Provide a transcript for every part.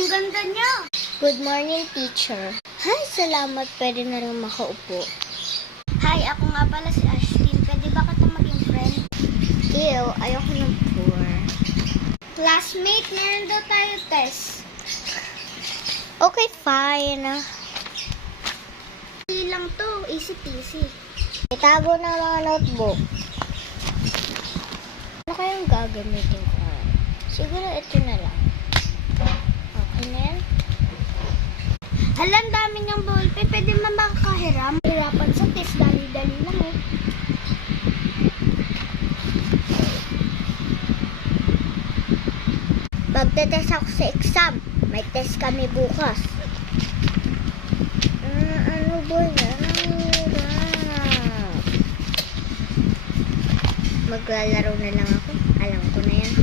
Ang ganda niya. Good morning, teacher. Hi, salamat. Pwede na rin makaupo. Hi, ako nga pala si Ashtin. Pwede ba kita maging friend? Ew, ayoko ng poor. Classmate, meron daw tayo test. Okay, fine. Easy lang to. Easy peasy. Itago ng mga notebook. Ano kayang gagamitin ko? Siguro ito na lang. Okay na yan? Alam, dami niyang ballpen. Pwede man makakahiram. Hirapan sa test. Dali-dali lang eh. Magte-test ako sa exam. May test kami bukas. Ano ba yan? Maglalaro na lang ako. Alam ko na yan.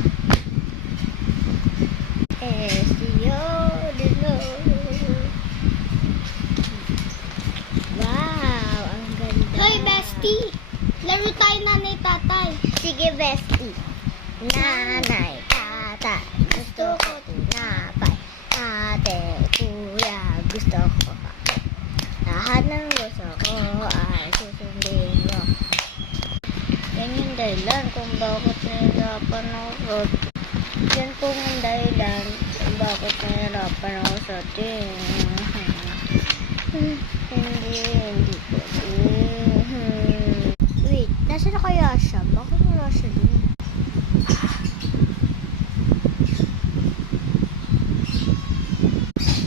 Wow, ang ganda. Hoy, bestie. Laro tayo nanay-tatay. Sige, bestie. Nanay, tatay, gusto ko tinapay. Ate, kuya, gusto ko pa. Lahat ng gusto ko ay susundin mo. Yan yung dahilan kung bakit nahirapan ako. Yan po ang dahilan kung bakit nahirapan ako sa atin. Hindi po. Wait, nasa na kaya siya? Bakit wala siya dun?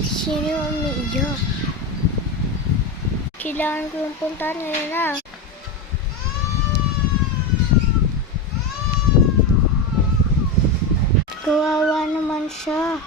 Sino yung umiiyak? Kailangan ko yung puntahan nila. Kawawa naman siya.